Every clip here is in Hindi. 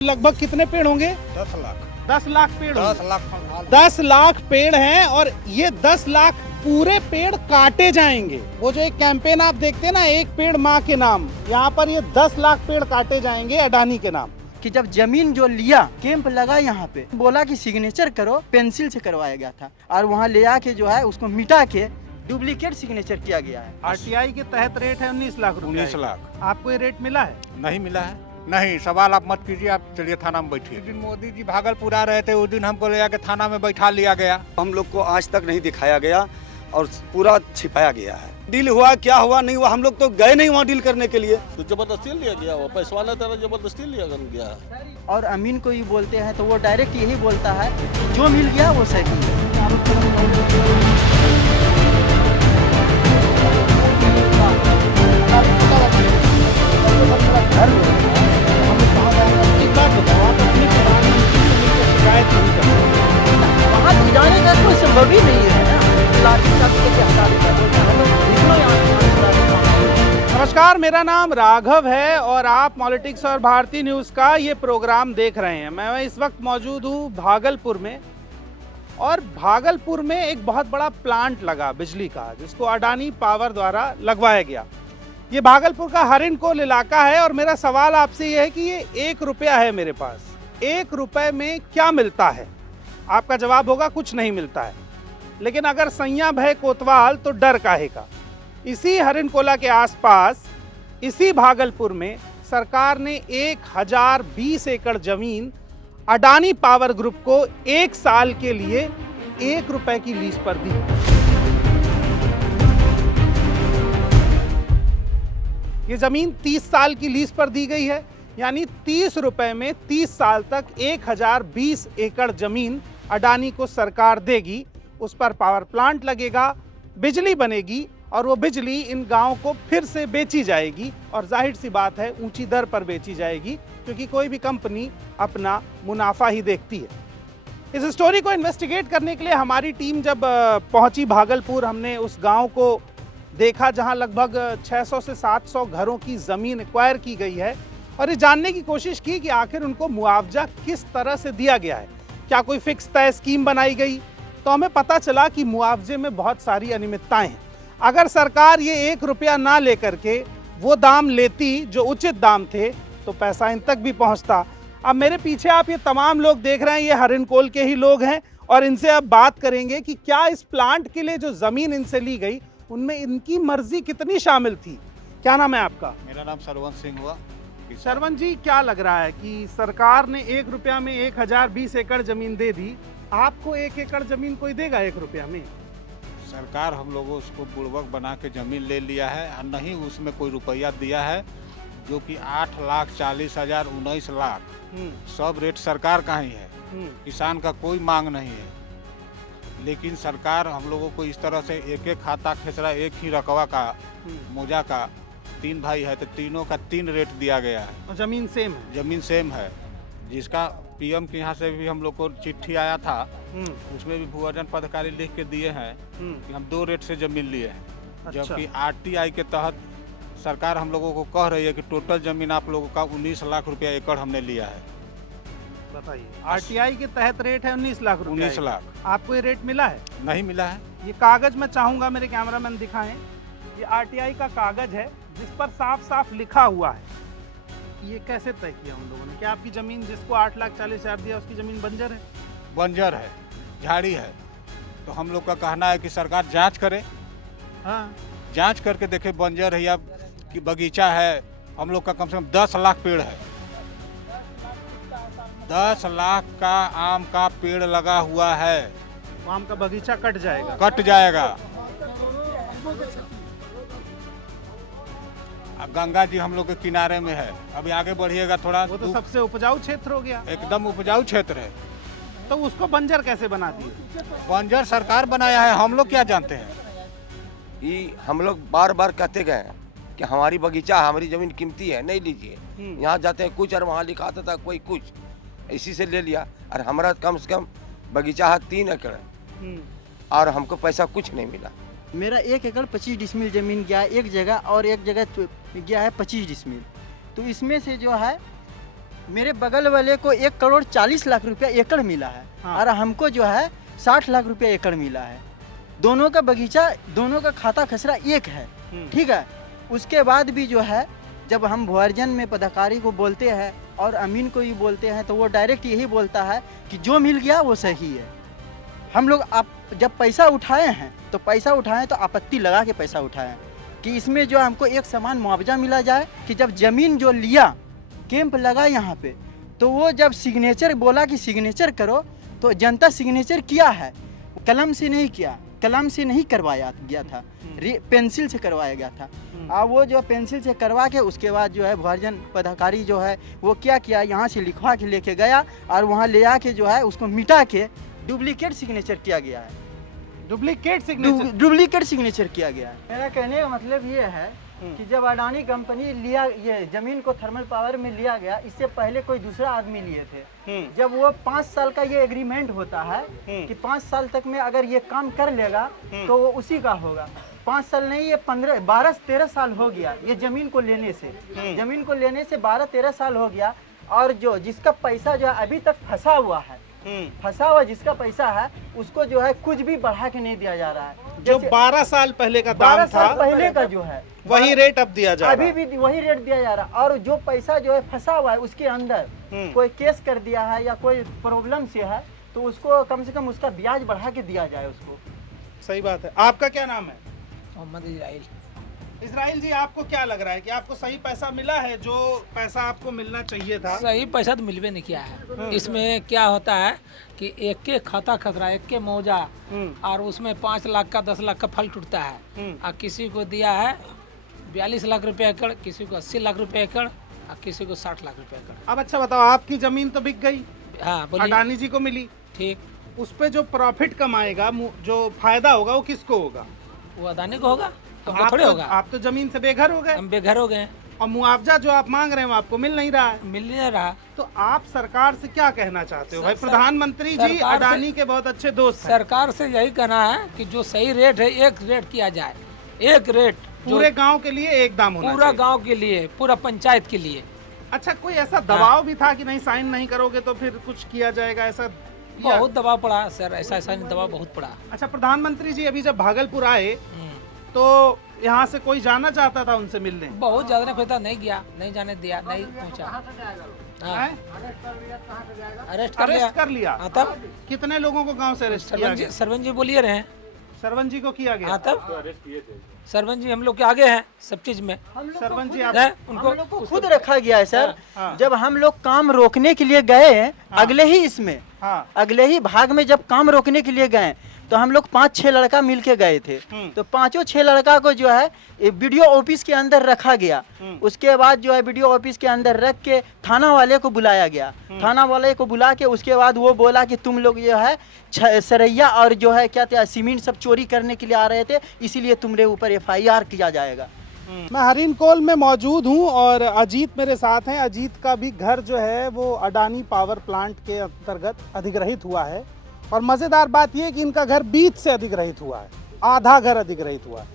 लगभग कितने पेड़ होंगे? 10 लाख 10 लाख पेड़ 10 होंगे। लाख 10 लाख पेड़ हैं और ये 10 लाख पूरे पेड़ काटे जाएंगे। वो जो एक कैंपेन आप देखते हैं ना, एक पेड़ माँ के नाम, यहाँ पर ये 10 लाख पेड़ काटे जाएंगे अडानी के नाम। कि जब जमीन जो लिया, कैंप लगा यहाँ पे, बोला कि सिग्नेचर करो, पेंसिल से करवाया गया था और वहाँ ले आके जो है उसको मिटा के डुप्लीकेट सिग्नेचर किया गया है। आरटीआई के तहत रेट है 19 लाख रुपए। 19 लाख आपको ये रेट मिला है? नहीं मिला है। नहीं, सवाल आप मत कीजिए, आप चलिए थाना में बैठिए। जिस दिन मोदी जी भागलपुर आ रहे थे उस दिन हमको ले जाके थाना में बैठा लिया गया। हम लोग को आज तक नहीं दिखाया गया और पूरा छिपाया गया है। डील हुआ क्या हुआ नहीं हुआ, हम लोग तो गए नहीं वहाँ डील करने के लिए। तो जबरदस्ती लिया गया, वो पैसा वाला तरह जबरदस्ती लिया गया। और अमीन को ही बोलते हैं तो वो डायरेक्ट यही बोलता है जो मिल गया वो सही है। एक बात बताओ, आप अपनी पुरानी शिकायत नहीं करते? वहाँ तो जाने का कोई संभव ही नहीं है ना। लाठी चार्ज करके हटा देता है। नमस्कार, मेरा नाम राघव है और आप पॉलिटिक्स और भारतीय न्यूज़ का ये प्रोग्राम देख रहे हैं। मैं इस वक्त मौजूद हूँ भागलपुर में और भागलपुर में एक बहुत बड़ा प्लांट लगा बिजली का, जिसको अडानी पावर द्वारा लगवाया गया। ये भागलपुर का हरिनकोल इलाका है और मेरा सवाल आपसे ये है कि ये 1 रुपया है मेरे पास, 1 रुपये में क्या मिलता है? आपका जवाब होगा कुछ नहीं मिलता है। लेकिन अगर सैया भय कोतवाल तो डर काहे का। इसी हरिनकोला के आसपास, इसी भागलपुर में सरकार ने 1020 एकड़ जमीन अडानी पावर ग्रुप को 1 साल के लिए 1 रुपए की लीज पर दी। ये जमीन 30 साल की लीज पर दी गई है, यानी 30 रुपए में 30 साल तक 1020 एकड़ जमीन अडानी को सरकार देगी। उस पर पावर प्लांट लगेगा, बिजली बनेगी और वो बिजली इन गांवों को फिर से बेची जाएगी और जाहिर सी बात है ऊंची दर पर बेची जाएगी, क्योंकि कोई भी कंपनी अपना मुनाफा ही देखती है। इस स्टोरी को इन्वेस्टिगेट करने के लिए हमारी टीम जब पहुंची भागलपुर, हमने उस गांव को देखा जहां लगभग 600 से 700 घरों की ज़मीन एक्वायर की गई है और ये जानने की कोशिश की कि आखिर उनको मुआवजा किस तरह से दिया गया है। क्या कोई फिक्स तय स्कीम बनाई गई? तो हमें पता चला कि मुआवजे में बहुत सारी अनियमितताएं हैं। अगर सरकार ये 1 रुपया ना लेकर के वो दाम लेती जो उचित दाम थे तो पैसा इन तक भी पहुंचता। अब मेरे पीछे आप ये तमाम लोग देख रहे हैं, ये हरिनकोल के ही लोग हैं और इनसे अब बात करेंगे कि क्या इस प्लांट के लिए जो ज़मीन इनसे ली गई उनमें इनकी मर्जी कितनी शामिल थी। क्या नाम है आपका? मेरा नाम सरवन सिंह हुआ। सरवन जी, क्या लग रहा है कि सरकार ने 1 रुपया में 1020 एकड़ जमीन दे दी, आपको 1 एकड़ जमीन कोई देगा 1 रुपया में? सरकार हम लोगों उसको बुड़वक बना के जमीन ले लिया है और नहीं उसमें कोई रुपया दिया है, जो कि 8,40,000 19 लाख सब रेट सरकार का ही है। किसान का कोई मांग नहीं है, लेकिन सरकार हम लोगों को इस तरह से एक एक खाता खेसरा, एक ही रकवा का मोजा का, 3 भाई है तो तीनों का 3 रेट दिया गया है। और जमीन सेम है? जमीन सेम है, जिसका पीएम के यहाँ से भी हम लोग को चिट्ठी आया था, उसमें भी भूअर्जन पदाधिकारी लिख के दिए हैं कि हम 2 रेट से जमीन लिए हैं। अच्छा। जबकि आरटीआई के तहत सरकार हम लोगों को कह रही है कि टोटल जमीन आप लोगों का 19 लाख रुपया एकड़ हमने लिया है। बताइए, आरटीआई के तहत रेट है 19 लाख रुपया। 19 लाख। आपको ये रेट मिला है? नहीं मिला है। ये कागज मैं चाहूंगा मेरे कैमरामैन दिखाएं। ये आरटीआई का कागज है जिस पर साफ साफ लिखा हुआ है। ये कैसे तय किया उन लोगों ने? क्या आपकी जमीन जिसको 8,40,000 दिया उसकी जमीन बंजर है? बंजर है, झाड़ी है। तो हम लोग का कहना है कि सरकार जांच करे, हाँ, जांच करके देखे बंजर है या कि बगीचा है। हम लोग का कम से कम 10 लाख पेड़ है, 10 लाख का आम का पेड़ लगा हुआ है। आम का बगीचा कट जाएगा? कट जाएगा। अब गंगा जी हम लोग के किनारे में है, अभी आगे बढ़िएगा थोड़ा, वो तो सबसे उपजाऊ क्षेत्र हो गया। एकदम उपजाऊ क्षेत्र है, तो उसको बंजर कैसे बना दिए? बंजर सरकार बनाया है, हम लोग क्या जानते हैं। ये हम लोग बार बार कहते गए कि हमारी बगीचा, हमारी जमीन कीमती है, नहीं लीजिए। यहाँ जाते हैं कुछ और वहाँ लिखाता था कोई कुछ, इसी से ले लिया। और हमारा कम से कम बगीचा है 3 एकड़ और हमको पैसा कुछ नहीं मिला। मेरा 1 एकड़ 25 डिसमिल जमीन गया एक जगह और एक जगह गया है 25 डिसमिल। तो इसमें से जो है मेरे बगल वाले को 1,40,00,000 रुपया एकड़ मिला है। हाँ। और हमको जो है 60 लाख रुपया एकड़ मिला है। दोनों का बगीचा, दोनों का खाता खसरा एक है, ठीक है। उसके बाद भी जो है जब हम भुआर्जन में पदाधिकारी को बोलते हैं और अमीन को ही बोलते हैं तो वो डायरेक्ट यही बोलता है कि जो मिल गया वो सही है। हम लोग आप जब पैसा उठाए हैं तो पैसा उठाएं तो आपत्ति लगा के पैसा उठाएं कि इसमें जो हमको एक समान मुआवजा मिला जाए। कि जब ज़मीन जो लिया, कैंप लगा यहाँ पे, तो वो जब सिग्नेचर बोला कि सिग्नेचर करो तो जनता सिग्नेचर किया है, कलम से नहीं किया, कलम से नहीं करवाया गया था, पेंसिल से करवाया गया था। वो जो पेंसिल से करवा के उसके बाद जो है भुआर्जन पदाधिकारी जो है वो क्या किया, यहाँ से लिखवा के लेके गया और वहाँ ले आके जो है उसको मिटा के डुप्लीकेट सिग्नेचर किया गया है। डुप्लीकेट सिग्नेचर डुप्लीकेट सिग्नेचर किया गया है। मेरा कहने का मतलब ये है कि जब अडानी कंपनी लिया, ये जमीन को थर्मल पावर में लिया गया, इससे पहले कोई दूसरा आदमी लिए थे। जब वो 5 साल का ये एग्रीमेंट होता है कि 5 साल तक में अगर ये काम कर लेगा तो वो उसी का होगा। 5 साल नहीं, ये 12-13 साल हो गया ये जमीन को लेने से। जमीन को लेने से 12-13 साल हो गया। और जो जिसका पैसा जो है अभी तक फंसा हुआ जिसका पैसा है उसको जो है कुछ भी बढ़ा के नहीं दिया जा रहा है। जो 12 साल पहले का दाम 12 था साल पहले का जो है वही रेट अब दिया जा रहा है। अभी भी वही रेट दिया जा रहा है। और जो पैसा जो है फंसा हुआ है उसके अंदर कोई केस कर दिया है या कोई प्रॉब्लम से है तो उसको कम से कम उसका ब्याज बढ़ा के दिया जाए उसको। सही बात है। आपका क्या नाम है? मोहम्मद इजराइल। इजराइल जी, आपको क्या लग रहा है कि आपको सही पैसा मिला है, जो पैसा आपको मिलना चाहिए था? सही पैसा तो मिलवे नहीं किया है। इसमें क्या होता है कि एक के खाता खतरा, एक के मौजा, और उसमें 5 लाख का 10 लाख का फल टूटता है। और किसी को दिया है 42 लाख रुपए एकड़, किसी को 80 लाख रुपए एकड़, और किसी को 60 लाख रुपए एकड़। अब अच्छा बताओ, आपकी जमीन तो बिक गई, हाँ बोलिए। अडानी जी को मिली, ठीक, उस पे जो प्रॉफिट कमाएगा, जो फायदा होगा वो किसको होगा? वो अडानी को होगा, तो हमको थोड़े होगा। आप तो जमीन से बेघर हो गए हम बेघर हो गए, और मुआवजा जो आप मांग रहे हैं वो आपको मिल नहीं रहा है। मिल नहीं रहा। तो आप सरकार से क्या कहना चाहते हो? भाई प्रधानमंत्री जी सरकार से- अडानी के बहुत अच्छे दोस्त हैं। सरकार से यही कहना है कि जो सही रेट है एक रेट किया जाए, एक रेट पूरे गांव के लिए एक दाम होना पूरा चाहिए। गांव के लिए, पूरा पंचायत के लिए। अच्छा, कोई ऐसा दबाव भी था कि नहीं साइन नहीं करोगे तो फिर कुछ किया जाएगा, ऐसा? बहुत दबाव पड़ा सर, ऐसा नहीं दबाव बहुत पड़ा। अच्छा, प्रधानमंत्री जी अभी जब भागलपुर आए तो यहाँ से कोई जाना चाहता था उनसे मिलने? बहुत ज्यादा ने खोता, नहीं गया, नहीं जाने दिया, नहीं पहुंचा। हाँ, हैं? अरेस्ट कर लिया। अरेस्ट कर लिया? हाँ, तब कितने लोगों को गांव से अरेस्ट किया गया? सरपंच जी बोलिए रहे हैं। सरवन जी को किया गया? हाँ, तब सरपंच जी हम लोग के आगे हैं सब चीज में। सरवन जी आप है, हम उनको लोग को खुद रखा गया है सर। हाँ। जब हम लोग काम रोकने के लिए गए हैं, अगले ही इसमें हाँ अगले ही भाग में जब काम रोकने के लिए गए तो हम लोग 5-6 लड़का मिल के गए थे। तो 5-6 लड़का को जो है वीडियो ऑफिस के अंदर रखा गया। उसके बाद जो है वीडियो ऑफिस के अंदर रख के थाना वाले को बुलाया गया। थाना वाले को बुला के उसके बाद वो बोला कि तुम लोग जो है सरैया और जो है क्या था सीमेंट सब चोरी करने के लिए आ रहे थे, इसीलिए तुम्हारे ऊपर FIR किया जाएगा। मैं हरिनकोल में मौजूद हूँ और अजीत मेरे साथ हैं। अजीत का भी घर जो है वो अडानी पावर प्लांट के अंतर्गत अधिग्रहित हुआ है और मज़ेदार बात यह कि इनका घर बीच से अधिग्रहित हुआ है, आधा घर अधिग्रहित हुआ है।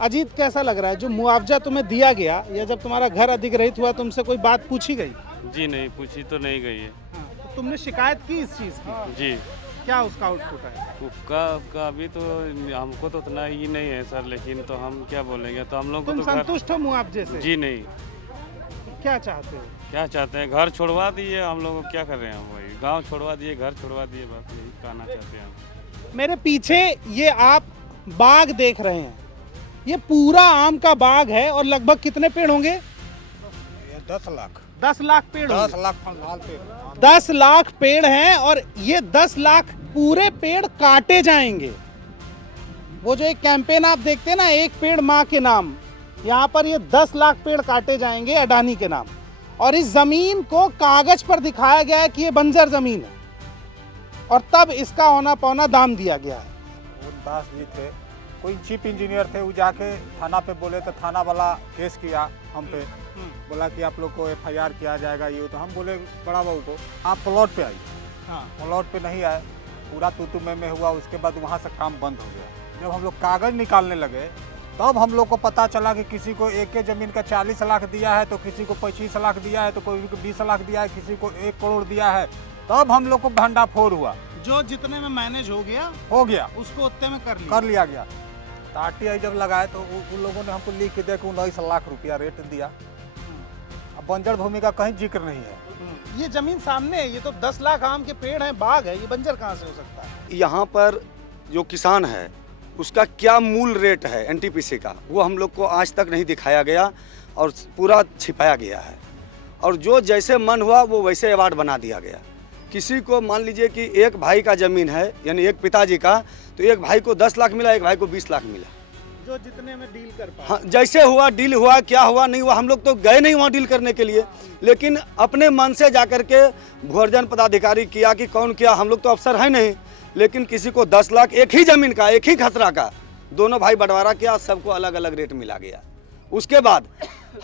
अजीत, कैसा लग रहा है जो मुआवजा तुम्हें दिया गया या जब तुम्हारा घर अधिग्रहित हुआ तुमसे कोई बात पूछी गई? जी नहीं, पूछी तो नहीं गई है। तो तुमने शिकायत की इस चीज़ की? जी, क्या उसका आउटपुट है? उसका अभी तो हमको तो उतना ही नहीं है सर, लेकिन तो हम क्या बोलेंगे। तो हम लोग को तुम तो घर- संतुष्ट हो मुआवजे से? जी नहीं। क्या चाहते हो? क्या चाहते हैं, घर छोड़वा दिए हम लोग, क्या कर रहे हैं हम? वही गांव छोड़वा दिए, घर छोड़वा दिए, बस यही कहना चाहते हैं हम। मेरे पीछे ये आप बाग देख रहे हैं, ये पूरा आम का बाग है और लगभग कितने पेड़ होंगे? 10 लाख 10 लाख पेड़ होंगे। 10 लाख फलहाल पेड़। 10 लाख पेड़ हैं और ये 10 लाख पूरे पेड़ काटे जाएंगे। वो जो एक कैंपेन आप देखते हैं ना, एक पेड़ माँ के नाम, यहाँ पर ये 10 लाख पेड़ काटे जाएंगे अडानी के नाम। और इस जमीन को कागज पर दिखाया गया है कि ये बंजर जमीन है और तब इसका औना पौना दाम दिया गया है। वो दास जी थे, कोई चीफ इंजीनियर थे, वो जाके थाना पे बोले तो थाना वाला केस किया हम पे, बोला कि आप लोग को FIR किया जाएगा। ये तो हम बोले बड़ा बाबू को आप प्लॉट पे आइए। हाँ। प्लॉट पे नहीं आए, पूरा तू में हुआ। उसके बाद वहाँ से काम बंद हो गया। जब हम लोग कागज निकालने लगे तब हम लोग को पता चला कि किसी को एक ज़मीन का 40 लाख दिया है, तो किसी को 25 लाख दिया है, तो कोई को 20 लाख दिया है, किसी को 1 करोड़ दिया है। तब हम लोग को भंडाफोड़ हुआ, जो जितने में मैनेज हो गया उसको उतने में कर लिया गया। तो RTI जब लगाए तो उन लोगों ने हमको लिख के दिया कि 19 लाख रुपया रेट दिया। अब बंजर भूमि का कहीं जिक्र नहीं है। ये जमीन सामने है, ये तो 10 लाख आम के पेड़ हैं, बाग है, ये बंजर कहाँ से हो सकता है? यहाँ पर जो किसान है उसका क्या मूल रेट है NTPC का, वो हम लोग को आज तक नहीं दिखाया गया और पूरा छिपाया गया है। और जो जैसे मन हुआ वो वैसे अवार्ड बना दिया गया। किसी को मान लीजिए कि एक भाई का ज़मीन है, यानी एक पिताजी का, तो एक भाई को 10 लाख मिला, एक भाई को 20 लाख मिला। जो जितने में डील कर पाए। हाँ, जैसे हुआ डील हुआ, क्या हुआ नहीं हुआ, हम लोग तो गए नहीं वहाँ डील करने के लिए, लेकिन अपने मन से जाकर के भूअर्जन पदाधिकारी किया कि कौन किया, हम लोग तो अफसर है नहीं, लेकिन किसी को 10 लाख एक ही ज़मीन का, एक ही खसरा का, दोनों भाई बंटवारा किया, सबको अलग अलग रेट मिला गया। उसके बाद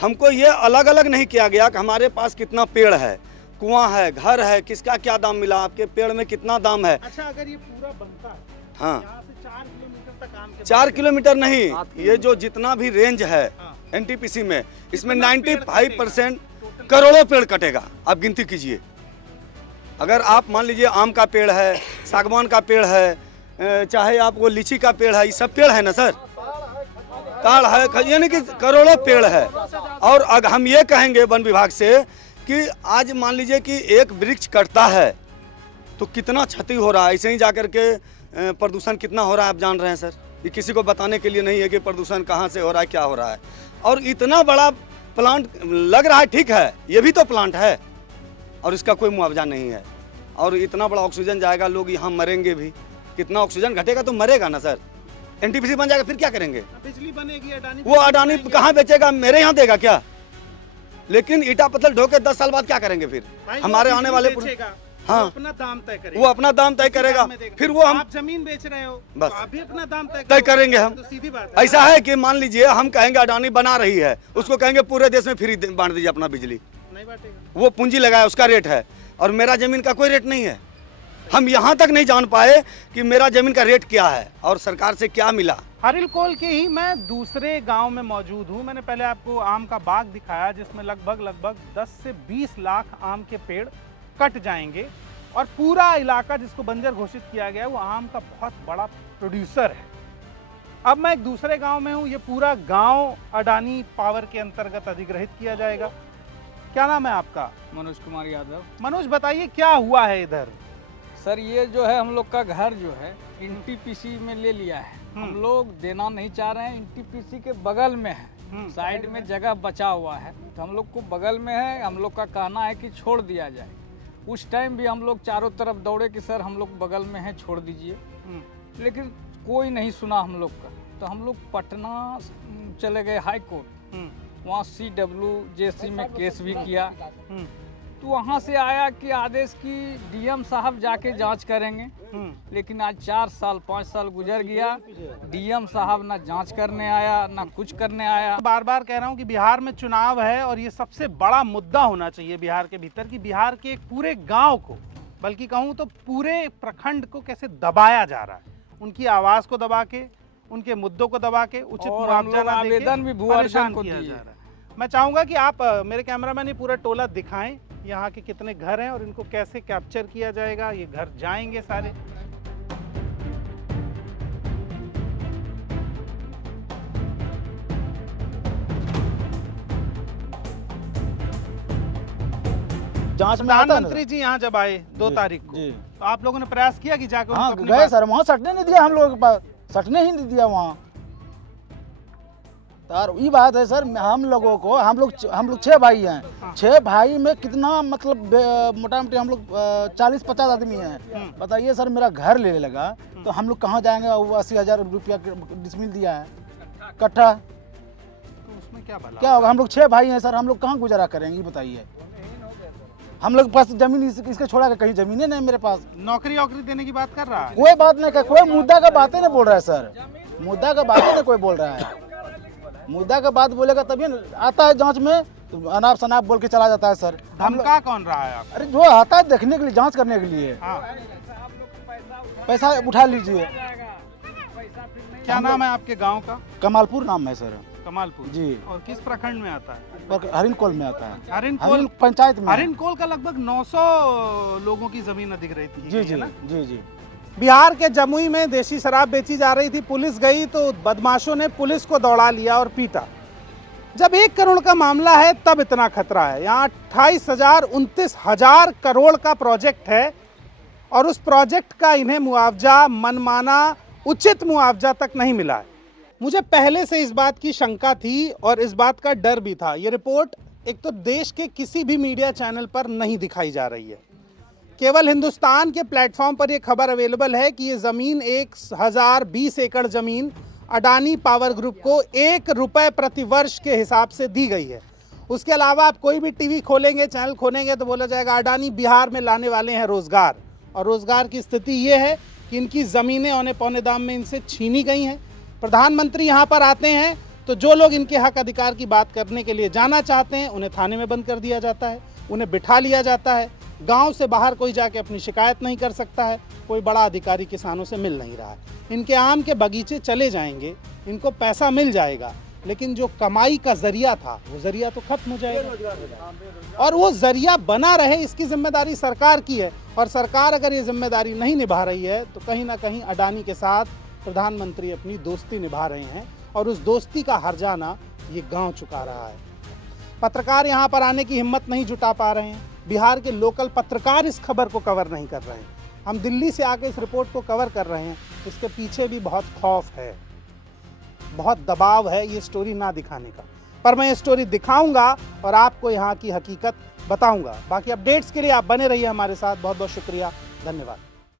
हमको ये अलग अलग नहीं किया गया कि हमारे पास कितना पेड़ है, कुआं है, घर है, किसका क्या दाम मिला, आपके पेड़ में कितना दाम है। अच्छा, अगर ये पूरा बनता है, हाँ, यहाँ से 4 किलोमीटर तक आम के 4 किलोमीटर नहीं, ये जो जितना भी रेंज है NTPC में, इसमें कितना पेड़ 95% करोड़ों पेड़ कटेगा। आप गिनती कीजिए। अगर आप मान लीजिए आम का पेड़ है, सागवान का पेड़ है, चाहे आप वो लीची का पेड़ है, ये सब पेड़ है ना सर, ताड़ है, यानी कि करोड़ों पेड़ है। और अगर हम ये कहेंगे वन विभाग से कि आज मान लीजिए कि एक वृक्ष कटता है तो कितना क्षति हो रहा है, ऐसे ही जाकर के प्रदूषण कितना हो रहा है आप जान रहे हैं सर। ये किसी को बताने के लिए नहीं है कि प्रदूषण कहाँ से हो रहा है, क्या हो रहा है। और इतना बड़ा प्लांट लग रहा है, ठीक है, ये भी तो प्लांट है और इसका कोई मुआवजा नहीं है। और इतना बड़ा ऑक्सीजन जाएगा, लोग यहाँ मरेंगे भी। कितना ऑक्सीजन घटेगा तो मरेगा ना सर। NTPC बन जाएगा फिर क्या करेंगे? बिजली बनेगी, अडानी वो अडानी कहाँ बेचेगा, मेरे यहाँ देगा क्या? लेकिन ईटा पत्थर ढो के 10 साल बाद क्या करेंगे फिर? हमारे आने वाले हाँ, अपना दाम तय करेगा, वो अपना दाम तय करेगा। फिर वो हम आप जमीन बेच रहे हो बस तो आप भी अपना दाम तय करेंगे हम। तो सीधी बात है। ऐसा है कि मान लीजिए हम कहेंगे अडानी बना रही है, उसको कहेंगे पूरे देश में फ्री बांट दीजिए अपना बिजली, नहीं बांटेगा। वो पूंजी लगाया, उसका रेट है, और मेरा जमीन का कोई रेट नहीं है। हम यहाँ तक नहीं जान पाए कि मेरा जमीन का रेट क्या है और सरकार से क्या मिला। हरिलकोल के ही मैं दूसरे गांव में मौजूद हूं। मैंने पहले आपको आम का बाग दिखाया जिसमें लगभग 10 से 20 लाख आम के पेड़ कट जाएंगे और पूरा इलाका जिसको बंजर घोषित किया गया है वो आम का बहुत बड़ा प्रोड्यूसर है। अब मैं एक दूसरे गांव में हूं, ये पूरा गांव अडानी पावर के अंतर्गत अधिग्रहित किया जाएगा। क्या नाम है आपका? मनोज कुमार यादव। मनोज, बताइए क्या हुआ है इधर? सर, ये जो है हम लोग का घर जो है NTPC में ले लिया है। हम लोग देना नहीं चाह रहे हैं, NTPC के बगल में है, साइड में जगह बचा हुआ है, तो हम लोग को बगल में है। हम लोग का कहना है कि छोड़ दिया जाए। उस टाइम भी हम लोग चारों तरफ दौड़े कि सर हम लोग बगल में है, छोड़ दीजिए, लेकिन कोई नहीं सुना हम लोग का। तो हम लोग पटना चले गए हाई कोर्ट, वहाँ CWJC में केस भी किया। तो वहाँ से आया कि आदेश की DM साहब जाके जांच करेंगे, लेकिन आज 4 साल 5 साल गुजर गया, DM साहब ना जांच करने आया ना कुछ करने आया। बार बार कह रहा हूँ कि बिहार में चुनाव है और ये सबसे बड़ा मुद्दा होना चाहिए बिहार के भीतर कि बिहार के एक पूरे गांव को, बल्कि कहूँ तो पूरे प्रखंड को कैसे दबाया जा रहा है, उनकी आवाज़ को दबा के, उनके मुद्दों को दबा के, उचित मुआवजा ना देके आवेदन भी भूअर्जन को किया दिए। जा रहा है। मैं चाहूँगा कि आप मेरे कैमरामैन ये पूरा टोला दिखाएं, यहाँ के कितने घर हैं और इनको कैसे कैप्चर किया जाएगा। ये घर जाएंगे सारे। जांच में आता है ना। प्रधानमंत्री जी यहाँ जब आए 2 तारीख को, तो आप लोगों ने प्रयास किया कि जाकर हाँ उनको अपनी गए बात- सर, वहाँ सटने नहीं दिया हम लोगों के पास, सटने ही नहीं दिया वहाँ। सर ये बात है सर, हम लोगों को हम लोग 6 भाई हैं। 6 भाई में कितना मतलब मोटा मोटी हम लोग 40-50 आदमी हैं। बताइए सर, मेरा घर लेने लगा तो हम लोग कहाँ जाएंगे? वो 80,000 रुपया डिसमिल दिया है कट्ठा, तो उसमें क्या भला? क्या होगा? हम लोग 6 भाई हैं सर, हम लोग कहाँ गुजारा करेंगे बताइए? हम लोग के पास जमीन इसके छोड़ा के कहीं जमीन नहीं मेरे पास। नौकरी वोकरी देने की बात कर रहा है? कोई बात नहीं कर, कोई मुद्दा का बातें नहीं बोल रहा है सर, मुद्दा का बातें नहीं कोई बोल रहा है। मुद्दा का बात बोलेगा तभी आता है जांच में, तो अनाप शनाप बोल के चला जाता है सर। धमका कौन रहा है आप? अरे जो आता है देखने के लिए, जांच करने के लिए। हाँ। पैसा उठा लीजिए। क्या हम नाम है आपके गांव का? कमालपुर नाम है सर। कमालपुर जी। और किस प्रखंड में आता है? और हरिनकोल में आता है। हरिनकोल पंचायत में। हरिनकोल का लगभग 900 लोगों की जमीन अधिग्रहित की जी गई जी है ना? जी जी। बिहार के जमुई में देशी शराब बेची जा रही थी। पुलिस गई तो बदमाशों ने पुलिस को दौड़ा लिया और पीटा। जब 1 करोड़ का मामला है तब इतना खतरा है। यहाँ 28,000 करोड़ का प्रोजेक्ट है और उस प्रोजेक्ट का इन्हें मुआवजा, मनमाना उचित मुआवजा तक नहीं मिला है। मुझे पहले से इस बात की शंका थी और इस बात का डर भी था। ये रिपोर्ट एक तो देश के किसी भी मीडिया चैनल पर नहीं दिखाई जा रही है। केवल हिंदुस्तान के प्लेटफॉर्म पर यह खबर अवेलेबल है कि ये ज़मीन 1020 एकड़ ज़मीन अडानी पावर ग्रुप को 1 रुपये प्रति वर्ष के हिसाब से दी गई है। उसके अलावा आप कोई भी टीवी खोलेंगे, चैनल खोलेंगे तो बोला जाएगा अडानी बिहार में लाने वाले हैं रोज़गार। और रोज़गार की स्थिति ये है कि इनकी ज़मीनें औने पौने दाम में इनसे छीनी गई हैं। प्रधानमंत्री यहाँ पर आते हैं तो जो लोग इनके हक अधिकार की बात करने के लिए जाना चाहते हैं उन्हें थाने में बंद कर दिया जाता है, उन्हें बिठा लिया जाता है। गांव से बाहर कोई जाके अपनी शिकायत नहीं कर सकता है। कोई बड़ा अधिकारी किसानों से मिल नहीं रहा है। इनके आम के बगीचे चले जाएंगे, इनको पैसा मिल जाएगा, लेकिन जो कमाई का जरिया था वो जरिया तो खत्म हो जाएगा। और वो जरिया बना रहे इसकी जिम्मेदारी सरकार की है। और सरकार अगर ये जिम्मेदारी नहीं निभा रही है तो कहीं ना कहीं अडानी के साथ प्रधानमंत्री अपनी दोस्ती निभा रहे हैं और उस दोस्ती का हर्जाना ये गांव चुका रहा है। पत्रकार यहाँ पर आने की हिम्मत नहीं जुटा पा रहे हैं। बिहार के लोकल पत्रकार इस खबर को कवर नहीं कर रहे हैं। हम दिल्ली से आके इस रिपोर्ट को कवर कर रहे हैं। इसके पीछे भी बहुत खौफ है, बहुत दबाव है ये स्टोरी ना दिखाने का। पर मैं ये स्टोरी दिखाऊंगा और आपको यहाँ की हकीकत बताऊंगा। बाकी अपडेट्स के लिए आप बने रहिए हमारे साथ। बहुत बहुत शुक्रिया, धन्यवाद।